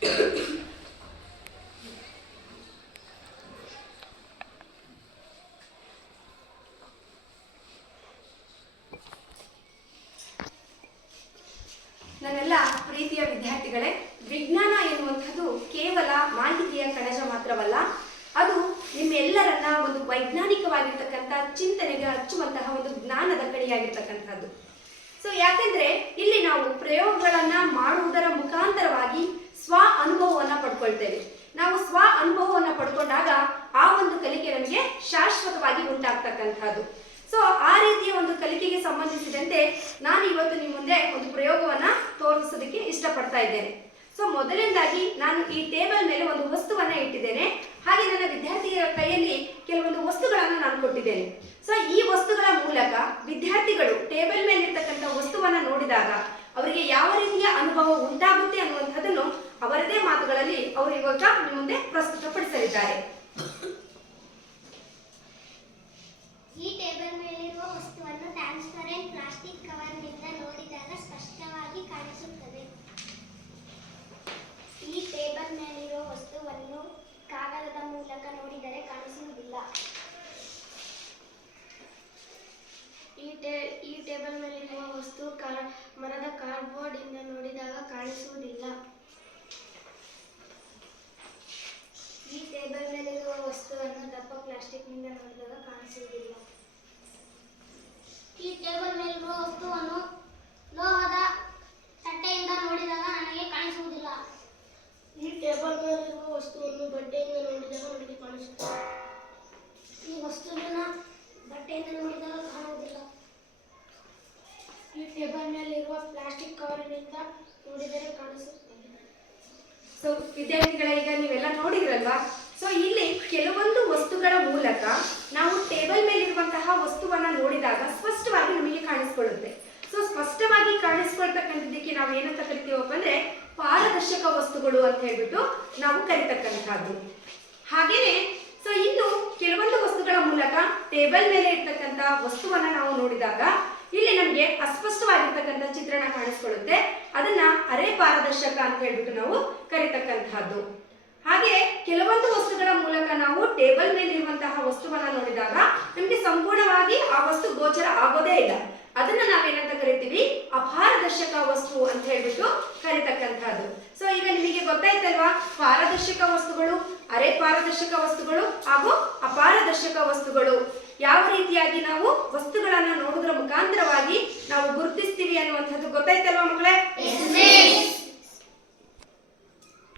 ನನ್ನೆಲ್ಲ ಪ್ರೀತಿಯ ವಿದ್ಯಾರ್ಥಿಗಳೇ, ವಿಜ್ಞಾನ ಎನ್ನುವಂಥದ್ದು ಕೇವಲ ಮಾಹಿತಿಯ ಕಣಜ ಮಾತ್ರವಲ್ಲ, ಅದು ನಿಮ್ಮೆಲ್ಲರನ್ನ ಒಂದು ವೈಜ್ಞಾನಿಕವಾಗಿರ್ತಕ್ಕಂಥ ಚಿಂತನೆಗೆ ಹಚ್ಚುವಂತಹ ಒಂದು ಜ್ಞಾನದ ಕಣಿಯಾಗಿರ್ತಕ್ಕಂಥದ್ದು. ಯಾಕೆಂದ್ರೆ ಇಲ್ಲಿ ನಾವು ಪ್ರಯೋಗಗಳನ್ನ ಮಾಡುವುದರ ಮುಖಾಂತರವಾಗಿ ಸ್ವ ಅನುಭವವನ್ನ ಪಡ್ಕೊಳ್ತೇವೆ. ನಾವು ಸ್ವ ಅನುಭವವನ್ನ ಪಡ್ಕೊಂಡಾಗ ಆ ಒಂದು ಕಲಿಕೆ ನಮಗೆ ಶಾಶ್ವತವಾಗಿ ಉಂಟಾಗ್ತಕ್ಕಂಥದ್ದು. ಆ ರೀತಿಯ ಒಂದು ಕಲಿಕೆಗೆ ಸಂಬಂಧಿಸಿದಂತೆ ನಾನು ಇವತ್ತು ನಿಮ್ಮ ಮುಂದೆ ಒಂದು ಪ್ರಯೋಗವನ್ನ ತೋರಿಸೋದಕ್ಕೆ ಇಷ್ಟಪಡ್ತಾ ಇದ್ದೇನೆ. ಮೊದಲನೇದಾಗಿ ನಾನು ಈ ಟೇಬಲ್ ಮೇಲೆ ಒಂದು ವಸ್ತುವನ್ನ ಇಟ್ಟಿದ್ದೇನೆ. ಹಾಗೆ ನನ್ನ ವಿದ್ಯಾರ್ಥಿಗಳ ಕೈಯಲ್ಲಿ ಕೆಲವೊಂದು ವಸ್ತುಗಳನ್ನು ನಾನು ಕೊಟ್ಟಿದ್ದೇನೆ. ಈ ವಸ್ತುಗಳ ಮೂಲಕ ವಿದ್ಯಾರ್ಥಿಗಳು ಟೇಬಲ್ ಮೇಲೆ ಇರ್ತಕ್ಕಂಥ ವಸ್ತುವನ್ನ ನೋಡಿದಾಗ ಅವರಿಗೆ ಯಾವ ರೀತಿಯ ಅನುಭವ ಉಂಟಾಗುತ್ತೆ ಅನ್ನುವಂಥದ್ದನ್ನು ಅವರದೇ ಮಾತುಗಳಲ್ಲಿ ಅವರು ಇವಾಗ ನಿಮ್ಮ ಮುಂದೆ ಪ್ರಸ್ತುತಪಡಿಸಲಿದ್ದಾರೆ. ಈ ಟೇಬಲ್ ಮೇಲಿರುವ ವಸ್ತುವನ್ನು ಟ್ರಾನ್ಸ್ಪರೆಂಟ್ ಪ್ಲಾಸ್ಟಿಕ್ ಕವರ್ನಿಂದ ನೋಡಿದಾಗ ಸ್ಪಷ್ಟವಾಗಿ ಕಾಣಿಸುತ್ತದೆ. ಈ ಟೇಬಲ್ ಮೇಲಿರುವ ವಸ್ತುವನ್ನು ಕಾಗದದ ಮೂಲಕ ನೋಡಿದರೆ ಕಾಣಿಸುವುದಿಲ್ಲ. ಈ ಟೇಬಲ್ ಮೇಲಿರುವ ವಸ್ತು ಮರದ ಕಾರ್ಡ್ಬೋರ್ಡ್ ಇಂದ ನೋಡಿದಾಗ ಕಾಣಿಸುವುದಿಲ್ಲ. ಈ ಟೇಬಲ್ ಮೇಲಿರುವ ವಸ್ತುವನ್ನು ದಪ್ಪ ಪ್ಲಾಸ್ಟಿಕ್ನಿಂದ ನೋಡಿದಾಗ ಕಾಣಿಸುವುದಿಲ್ಲ. ಈ ಟೇಬಲ್ ಮೇಲಿರುವ ವಸ್ತುವನ್ನು ಲೋಹದ ತಟ್ಟೆಯಿಂದ ನೋಡಿದಾಗ ನನಗೆ ಕಾಣಿಸುವುದಿಲ್ಲ. ಈ ಟೇಬಲ್ ಮೇಲಿರುವ ವಸ್ತುವನ್ನು ಬಟ್ಟೆಯಿಂದ ನೋಡಿದಾಗ ನನಗೆ ಕಾಣಿಸುತ್ತದೆ. ಈ ವಸ್ತುವಿನ ಬಟ್ಟೆಯಿಂದ ನೋಡಿದಾಗ ಕಾಣುವುದಿಲ್ಲ. ಈ ಟೇಬಲ್ ಮೇಲಿರುವ ಪ್ಲಾಸ್ಟಿಕ್ ಕವರ್ನಿಂದ ನೋಡಿದರೆ ಕಾಣಿಸುತ್ತದೆ. ವಿದ್ಯಾರ್ಥಿಗಳ ಈಗ ನೀವೆಲ್ಲ ನೋಡಿದ್ರಲ್ವಾ? ಇಲ್ಲಿ ಕೆಲವೊಂದು ವಸ್ತುಗಳ ಮೂಲಕ ನಾವು ಟೇಬಲ್ ಮೇಲಿರುವಂತಹ ವಸ್ತುವನ್ನ ನೋಡಿದಾಗ ಸ್ಪಷ್ಟವಾಗಿ ನಮಗೆ ಕಾಣಿಸ್ಕೊಳ್ಳುತ್ತೆ. ಸ್ಪಷ್ಟವಾಗಿ ಕಾಣಿಸ್ಕೊಳ್ತಕ್ಕಂಥದ್ದಕ್ಕೆ ನಾವು ಏನಂತ ಕರಿತೀವಪ್ಪ ಅಂದ್ರೆ ಪಾರದರ್ಶಕ ವಸ್ತುಗಳು ಅಂತ ಹೇಳ್ಬಿಟ್ಟು ನಾವು ಕರಿತಕ್ಕಂಥದ್ದು. ಹಾಗೇನೆ ಇನ್ನು ಕೆಲವೊಂದು ವಸ್ತುಗಳ ಮೂಲಕ ಟೇಬಲ್ ಮೇಲೆ ಇರ್ತಕ್ಕಂಥ ವಸ್ತುವನ್ನ ನಾವು ನೋಡಿದಾಗ ಇಲ್ಲಿ ನಮಗೆ ಅಸ್ಪಷ್ಟವಾಗಿರ್ತಕ್ಕಂಥ ಚಿತ್ರಣ ಕಾಣಿಸ್ಕೊಳ್ಳುತ್ತೆ. ಅದನ್ನ ಅರೆ ಪಾರದರ್ಶಕ ಅಂತ ಹೇಳ್ಬಿಟ್ಟು ನಾವು ಕರಿತಕ್ಕಂತಹದ್ದು. ಹಾಗೆ ಕೆಲವೊಂದು ವಸ್ತುಗಳ ಮೂಲಕ ನಾವು ಟೇಬಲ್ ಮೇಲೆ ಇರುವಂತಹ ವಸ್ತುವನ್ನ ನೋಡಿದಾಗ ನಮಗೆ ಸಂಪೂರ್ಣವಾಗಿ ಆ ವಸ್ತು ಗೋಚರ ಆಗೋದೇ ಇಲ್ಲ. ಅದನ್ನ ನಾವೇನಂತ ಕರಿತೀವಿ? ಅಪಾರದರ್ಶಕ ವಸ್ತು ಅಂತ ಹೇಳ್ಬಿಟ್ಟು ಕರಿತಕ್ಕಂತಹದ್ದು. ಈಗ ನಿಮಗೆ ಗೊತ್ತಾಯ್ತಲ್ವಾ? ಪಾರದರ್ಶಕ ವಸ್ತುಗಳು, ಅರೆ ಪಾರದರ್ಶಕ ವಸ್ತುಗಳು ಹಾಗೂ ಅಪಾರದರ್ಶಕ ವಸ್ತುಗಳು ಯಾವ ರೀತಿಯಾಗಿ ನಾವು ವಸ್ತುಗಳನ್ನ ನೋಡುವುದರ ಮುಖಾಂತರವಾಗಿ ನಾವು ಗುರುತಿಸ್ತೀವಿ ಅನ್ನುವಂಥದ್ದು ಗೊತ್ತಾಯ್ತಲ್ವಾ ಮಕ್ಕಳೇ?